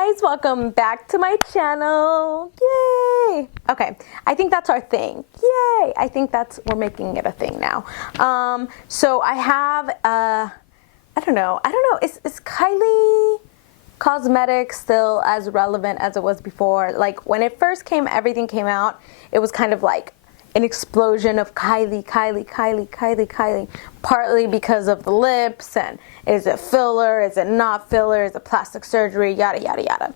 guys, welcome back to my channel. Yay! Okay, I think that's our thing. Yay! I think we're making it a thing now. So I have I don't know, is Kylie Cosmetics still as relevant as it was before? Like when it first came, everything came out, it was kind of like an explosion of Kylie, partly because of the lips and is it filler, is it not filler, is it plastic surgery, yada yada yada.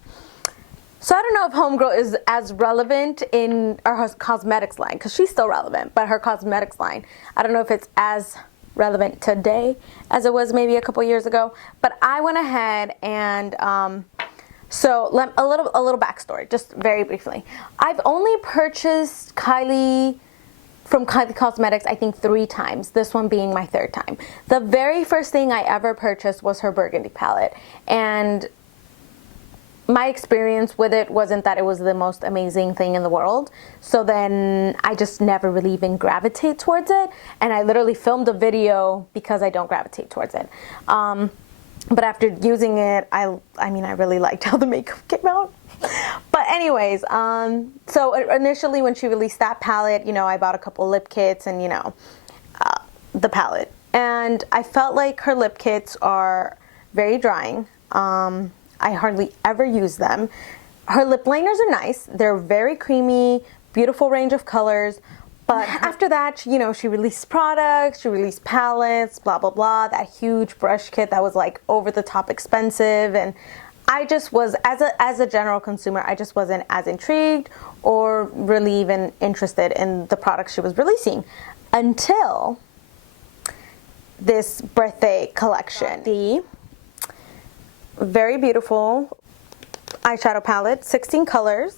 So I don't know if Homegirl is as relevant in her cosmetics line, because she's still relevant, but her cosmetics line, I don't know if it's as relevant today as it was maybe a couple years ago. But I went ahead and so a little backstory, just very briefly. I've only purchased Kylie from Kylie Cosmetics, I think 3 times, this one being my 3rd time. The very first thing I ever purchased was her Burgundy palette, and my experience with it wasn't that it was the most amazing thing in the world. So then I just never really even gravitate towards it, and I literally filmed a video because I don't gravitate towards it. But after using it, I mean, I really liked how the makeup came out. But anyways, so initially when she released that palette, you know, I bought a couple lip kits and, you know, the palette. And I felt like her lip kits are very drying. I hardly ever use them. Her lip liners are nice. They're very creamy, beautiful range of colors. But after that, you know, she released products, she released palettes, blah, blah, blah. That huge brush kit that was like over the top expensive. And I just was, as a general consumer, I just wasn't as intrigued or really even interested in the products she was releasing until this birthday collection. The very beautiful eyeshadow palette, 16 colors.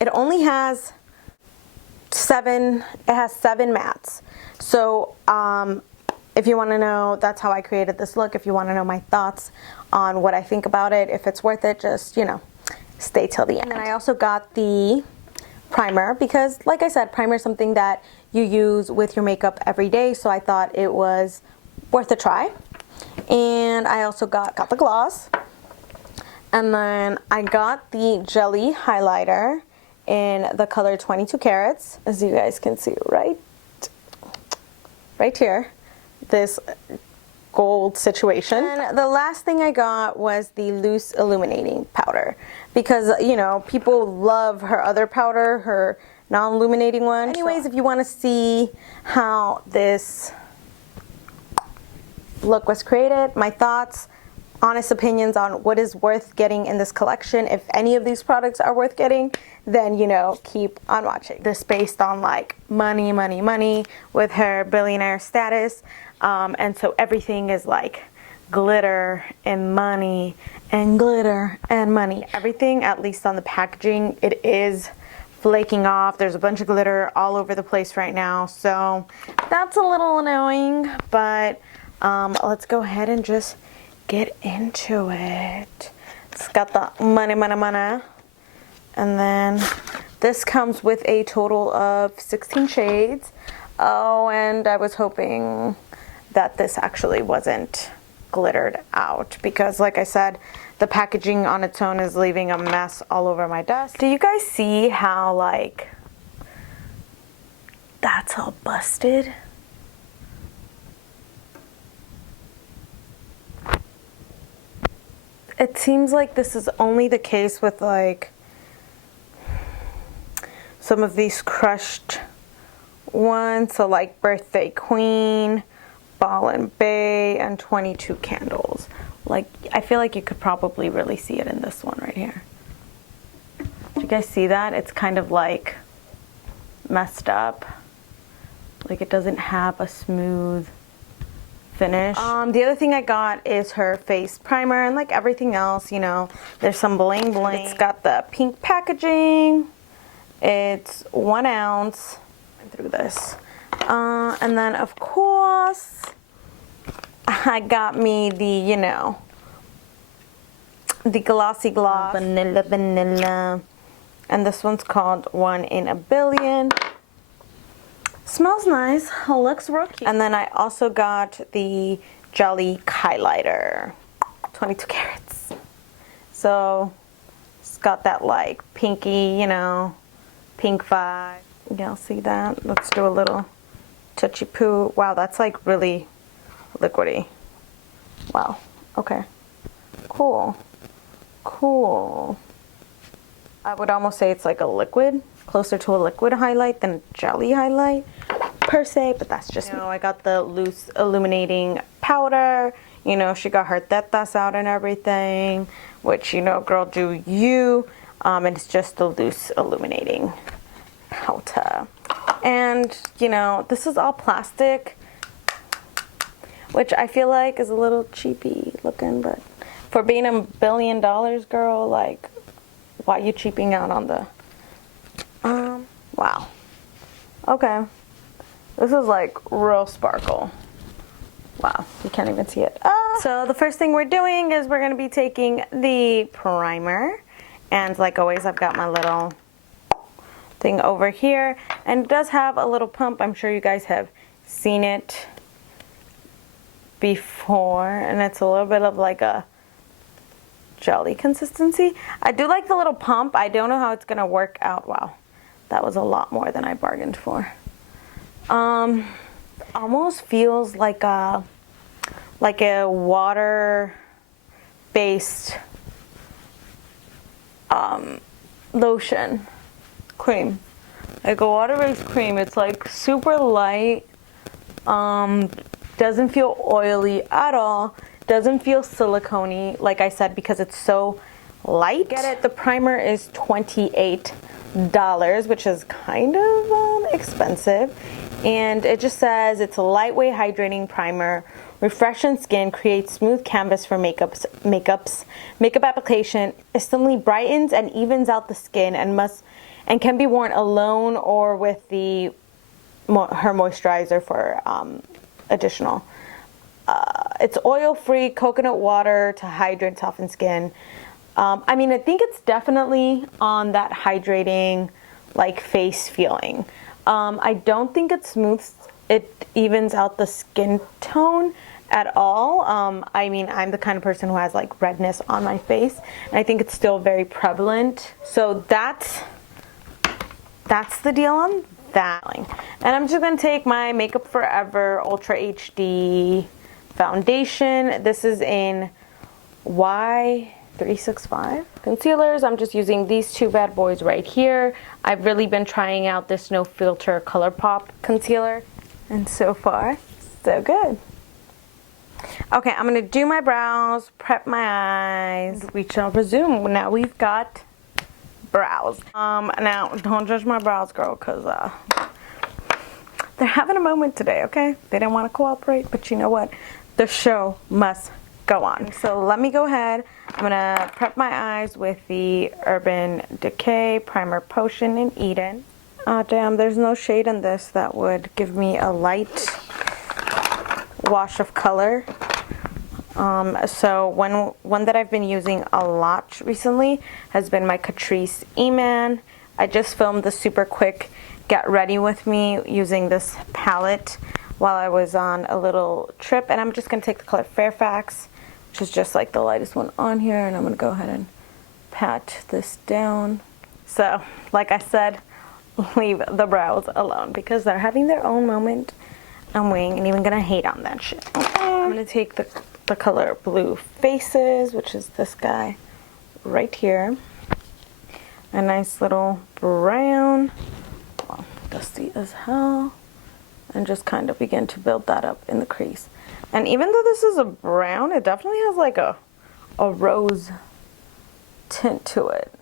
It only has 7 mattes. So if you want to know, that's how I created this look. If you want to know my thoughts on what I think about it, if it's worth it, just, you know, stay till the end. And then I also got the primer because, like I said, primer is something that you use with your makeup every day, so I thought it was worth a try. And I also got the gloss. And then I got the jelly highlighter in the color 22 carats, as you guys can see right here, this gold situation. And the last thing I got was the loose illuminating powder because, you know, people love her other powder, her non-illuminating one. Anyways, if you want to see how this look was created, my thoughts, honest opinions on what is worth getting in this collection, if any of these products are worth getting, then, you know, keep on watching. This based on like money with her billionaire status, and so everything is like glitter and money and glitter and money. Everything, at least on the packaging, it is flaking off. There's a bunch of glitter all over the place right now, so that's a little annoying, but let's go ahead and just get into it. It's got the money. And then this comes with a total of 16 shades. Oh, and I was hoping that this actually wasn't glittered out because, like I said, the packaging on its own is leaving a mess all over my desk. Do you guys see how, like, that's all busted? It seems like this is only the case with like some of these crushed ones, so like Birthday Queen, Ball and Bay, and 22 Candles. Like, I feel like you could probably really see it in this one right here. Do you guys see that? It's kind of like messed up. Like it doesn't have a smooth finish. The other thing I got is her face primer, and like everything else, you know, there's some bling bling. It's got the pink packaging. It's 1 ounce. Through this. And then of course I got me the, you know, the glossy gloss vanilla, and this one's called 1 in a Billion. Smells nice, looks real cute. And then I also got the Jelly highlighter, 22 carats. So it's got that like pinky, you know, pink vibe. Y'all see that? Let's do a little touchy poo. Wow, that's like really liquidy. Wow, okay, cool, cool. I would almost say it's like a liquid, closer to a liquid highlight than a jelly highlight per se, but that's just me. I got the loose illuminating powder. You know, she got her tetas out and everything, which, you know, girl, do you. And it's just the loose illuminating powder. And, you know, this is all plastic, which I feel like is a little cheapy looking, but for being $1 billion, girl, like, why are you cheaping out on the, wow. Okay. This is like real sparkle. Wow, you can't even see it. So the first thing we're doing is we're gonna be taking the primer. And like always, I've got my little thing over here. And it does have a little pump. I'm sure you guys have seen it before. And it's a little bit of like a jelly consistency. I do like the little pump. I don't know how it's gonna work out. Wow, that was a lot more than I bargained for. Almost feels like a water based lotion cream, like a water based cream. It's like super light, doesn't feel oily at all, doesn't feel silicone-y, like I said, because it's so light. Get it? The primer is $28, which is kind of expensive. And it just says it's a lightweight hydrating primer, refreshes skin, creates smooth canvas for makeup application, instantly brightens and evens out the skin, and can be worn alone or with her moisturizer for additional. It's oil-free, coconut water to hydrate, soften skin. I mean, I think it's definitely on that hydrating, like, face feeling. I don't think it smooths, it evens out the skin tone at all. I mean, I'm the kind of person who has like redness on my face, and I think it's still very prevalent. So that's the deal on that. And I'm just gonna take my Makeup Forever Ultra HD foundation. This is in Y365. Concealers, I'm just using these two bad boys right here. I've really been trying out this No Filter ColourPop concealer, and so far, so good. Okay, I'm gonna do my brows, prep my eyes. We shall resume. Now we've got brows. Now don't judge my brows, girl, because they're having a moment today, okay? They didn't want to cooperate, but you know what? The show must go on. So let me go ahead. I'm gonna prep my eyes with the Urban Decay Primer Potion in Eden. Damn, there's no shade in this that would give me a light wash of color. So one that I've been using a lot recently has been my Catrice E-Man. I just filmed the super quick get ready with me using this palette while I was on a little trip, and I'm just gonna take the color Fairfax, which is just like the lightest one on here, and I'm gonna go ahead and pat this down. So, like I said, leave the brows alone because they're having their own moment, and we ain't even gonna hate on that shit. I'm gonna take the color Blue Faces, which is this guy right here. A nice little brown, well, dusty as hell, and just kind of begin to build that up in the crease. And even though this is a brown, it definitely has like a rose tint to it.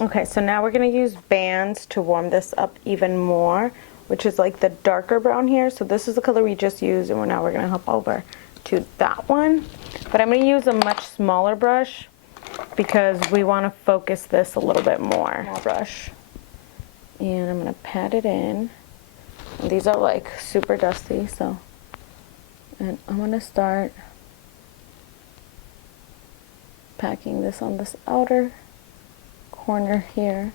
Okay, so now we're gonna use bands to warm this up even more, which is like the darker brown here. So this is the color we just used, and now we're gonna hop over to that one. But I'm gonna use a much smaller brush because we wanna focus this a little bit more. Small brush. And I'm gonna pat it in. And these are like super dusty, so And I'm gonna start packing this on this outer corner here.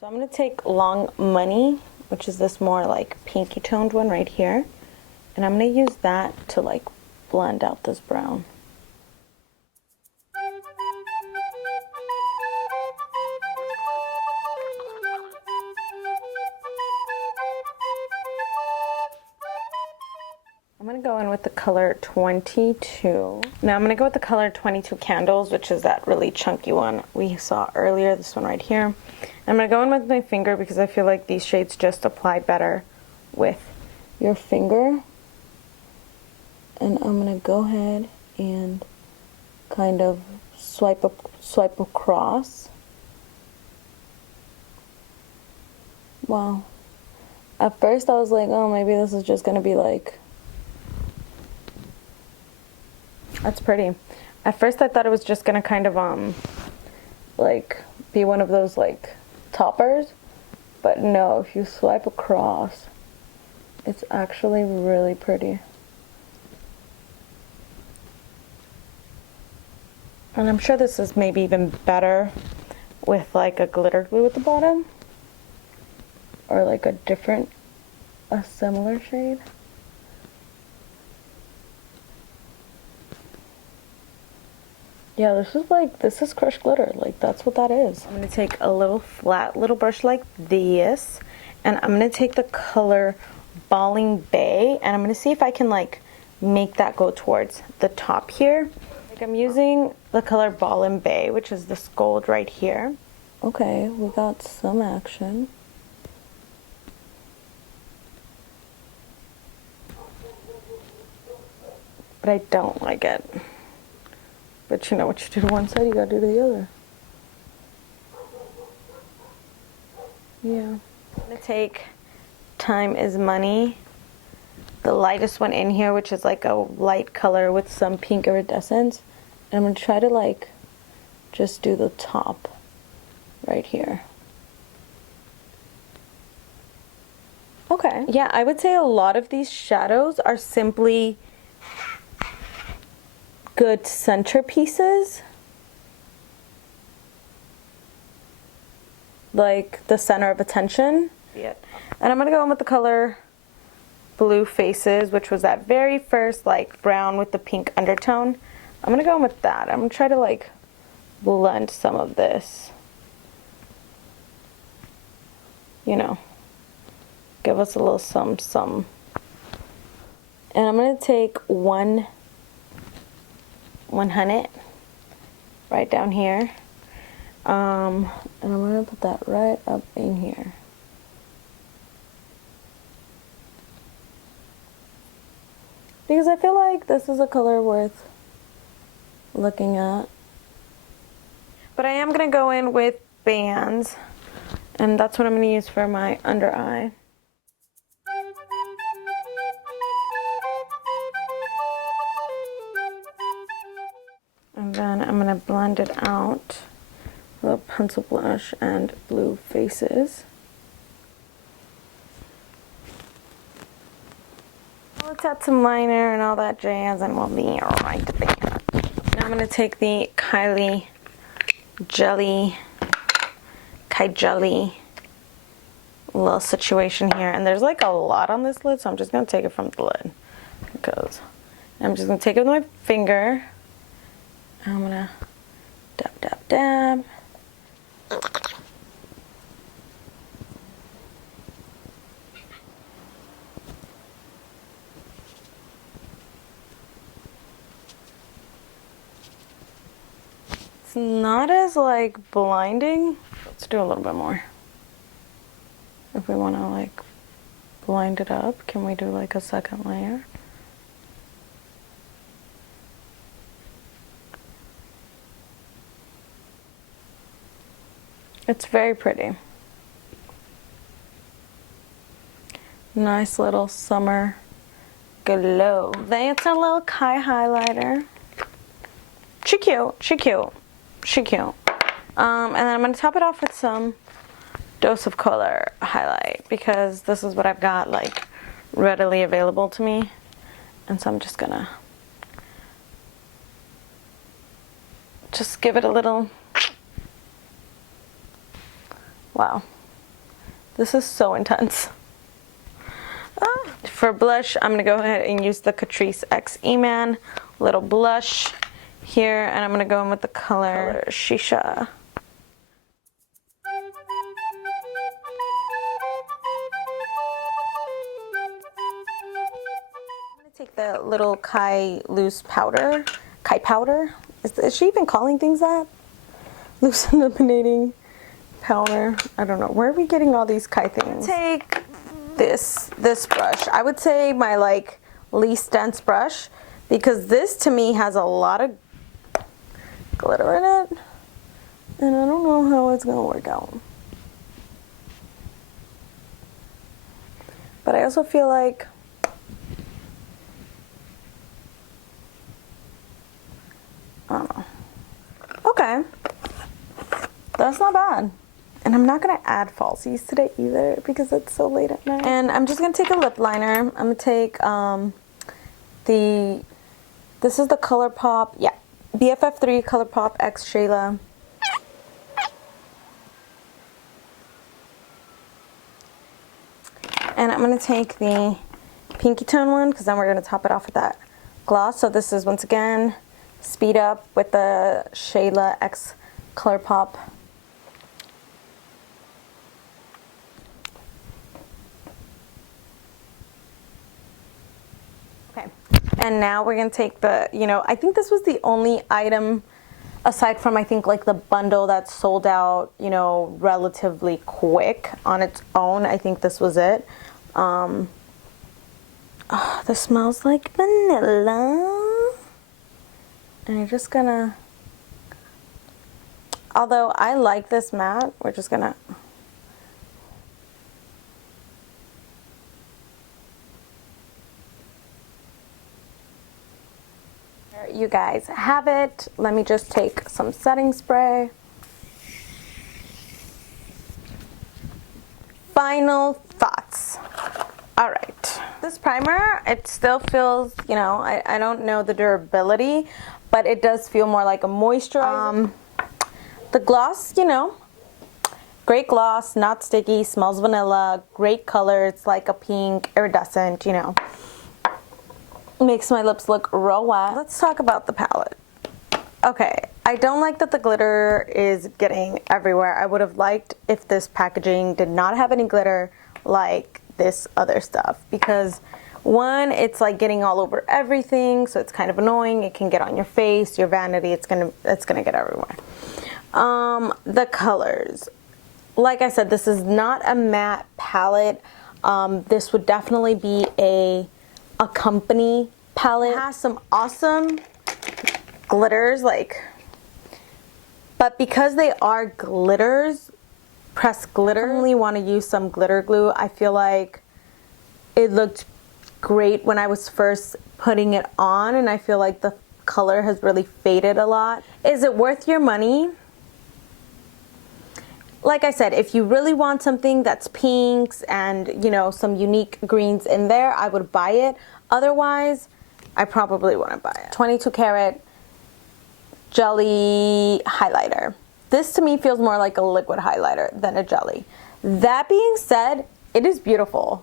So I'm going to take Long Money, which is this more like pinky toned one right here, and I'm going to use that to like blend out this brown. I'm going to go in with the color 22. Now I'm going to go with the color 22 Candles, which is that really chunky one we saw earlier, this one right here. I'm going to go in with my finger because I feel like these shades just apply better with your finger. And I'm going to go ahead and kind of swipe across. Wow. At first I was like, oh, maybe this is just going to be like, that's pretty. At first I thought it was just going to kind of like be one of those like toppers, but no, if you swipe across, it's actually really pretty. And I'm sure this is maybe even better with like a glitter glue at the bottom, or like a similar shade. Yeah, this is crushed glitter. Like, that's what that is. I'm going to take a little flat little brush like this, and I'm going to take the color Balling Bay, and I'm going to see if I can, like, make that go towards the top here. Like, I'm using the color Balling Bay, which is this gold right here. Okay, we got some action. But I don't like it. But you know what you do to one side, you gotta do to the other. Yeah. I'm gonna take Time is Money, the lightest one in here, which is like a light color with some pink iridescence. And I'm gonna try to like just do the top right here. Okay. Yeah, I would say a lot of these shadows are simply good centerpieces, like the center of attention. Yeah. And I'm gonna go in with the color Blue Faces, which was that very first like brown with the pink undertone. I'm gonna go in with that. I'm gonna try to like blend some of this, you know, give us a little some. And I'm gonna take 100 right down here, and I'm gonna put that right up in here. Because I feel like this is a color worth looking at. But I am gonna go in with bands, and that's what I'm gonna use for my under eye. And then I'm going to blend it out with a pencil blush and Blue Faces. Let's add some liner and all that jazz, and we'll be right there. Now I'm going to take the Kylie Jelly little situation here. And there's like a lot on this lid, so I'm just going to take it from the lid. Because I'm just going to take it with my finger. I'm gonna dab. It's not as like blinding. Let's do a little bit more. If we want to like blind it up, can we do like a second layer? It's very pretty. Nice little summer glow. Then it's a little Kai highlighter. She cute, she cute, she cute. And then I'm gonna top it off with some Dose of Color highlight because this is what I've got like readily available to me. And so I'm just gonna just give it a little. Wow, this is so intense. For blush, I'm gonna go ahead and use the Catrice X E-Man little blush here, and I'm gonna go in with the color Shisha. I'm gonna take the little Kai loose powder. Kai powder? Is she even calling things that? Loose eliminating powder. I don't know. Where are we getting all these Kai things? Take this brush. I would say my like least dense brush because this to me has a lot of glitter in it and I don't know how it's gonna work out. But I also feel like I don't know. Okay. That's not bad. And I'm not going to add falsies today either because it's so late at night. And I'm just going to take a lip liner. I'm going to take this is the ColourPop, yeah, BFF3 ColourPop X Shayla. And I'm going to take the pinky tone one because then we're going to top it off with that gloss. So this is once again Speed Up with the Shayla X ColourPop. And now we're gonna take the, I think this was the only item aside from I think like the bundle that sold out, relatively quick on its own. I think this was it. Oh, this smells like vanilla. And you're just gonna, although I like this matte, we're just gonna you guys have it. Let me just take some setting spray. Final thoughts. All right. This primer, it still feels, I don't know the durability, but it does feel more like a moisturizer. The gloss, great gloss, not sticky, smells vanilla, great color. It's like a pink, iridescent, Makes my lips look real wet. Let's talk about the palette. Okay, I don't like that the glitter is getting everywhere. I would have liked if this packaging did not have any glitter like this other stuff because one, it's like getting all over everything, so it's kind of annoying. It can get on your face, your vanity, it's gonna get everywhere. The colors. Like I said, this is not a matte palette. This would definitely be a company palette. It has some awesome glitters, but because they are glitters, pressed glitter, I only want to use some glitter glue. I feel like it looked great when I was first putting it on, and I feel like the color has really faded a lot. Is it worth your money? Like I said, if you really want something that's pinks and, some unique greens in there, I would buy it. Otherwise, I probably wouldn't buy it. 22 karat jelly highlighter. This to me feels more like a liquid highlighter than a jelly. That being said, it is beautiful.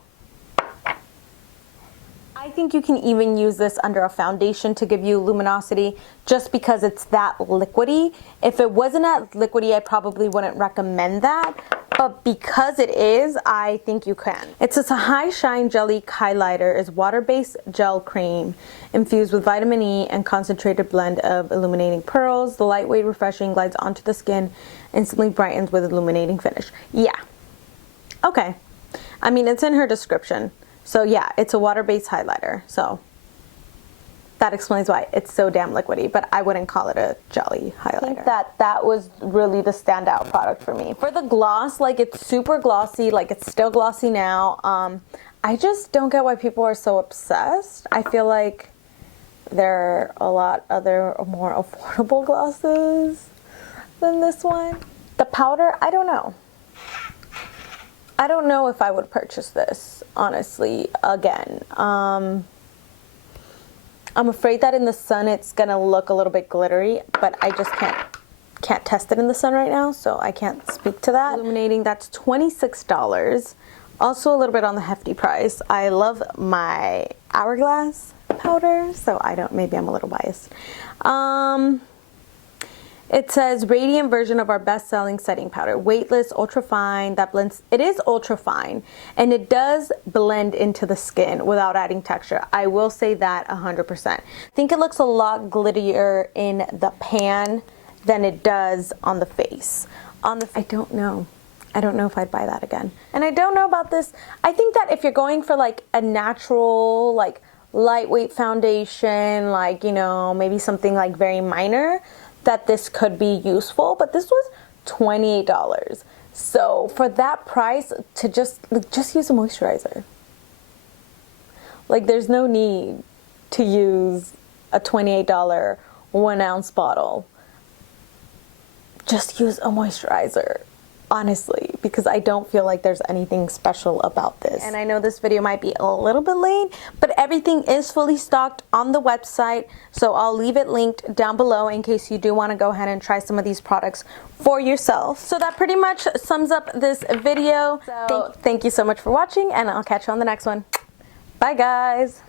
I think you can even use this under a foundation to give you luminosity just because it's that liquidy. If it wasn't that liquidy, I probably wouldn't recommend that. but because it is, I think you can. It says a high shine jelly highlighter is water-based gel cream infused with vitamin E and concentrated blend of illuminating pearls. The lightweight, refreshing glides onto the skin, instantly brightens with illuminating finish. Yeah. Okay. I mean, it's in her description. So yeah, it's a water-based highlighter. So that explains why it's so damn liquidy, but I wouldn't call it a jelly highlighter. I think that was really the standout product for me. For the gloss, like, it's super glossy, like it's still glossy now. I just don't get why people are so obsessed. I feel like there are a lot other more affordable glosses than this one. The powder, I don't know. I don't know if I would purchase this, honestly, again. I'm afraid that in the sun it's gonna look a little bit glittery, but I just can't test it in the sun right now, so I can't speak to that. Illuminating, that's $26. Also a little bit on the hefty price. I love my Hourglass powder, so maybe I'm a little biased. It says radiant version of our best-selling setting powder, weightless, ultra fine, that blends. It is ultra fine, and it does blend into the skin without adding texture. I will say that 100%. I think it looks a lot glitterier in the pan than it does on the face. I don't know. I don't know if I'd buy that again. And I don't know about this. I think that if you're going for like a natural, like lightweight foundation, like, you know, maybe something like very minor, that this could be useful, but this was $28. So for that price, to just use a moisturizer. Like, there's no need to use a $28 1 ounce bottle. Just use a moisturizer, honestly, because I don't feel like there's anything special about this. And I know this video might be a little bit late, but everything is fully stocked on the website, so I'll leave it linked down below in case you do want to go ahead and try some of these products for yourself. So that pretty much sums up this video. So thank you so much for watching, and I'll catch you on the next one. Bye, guys.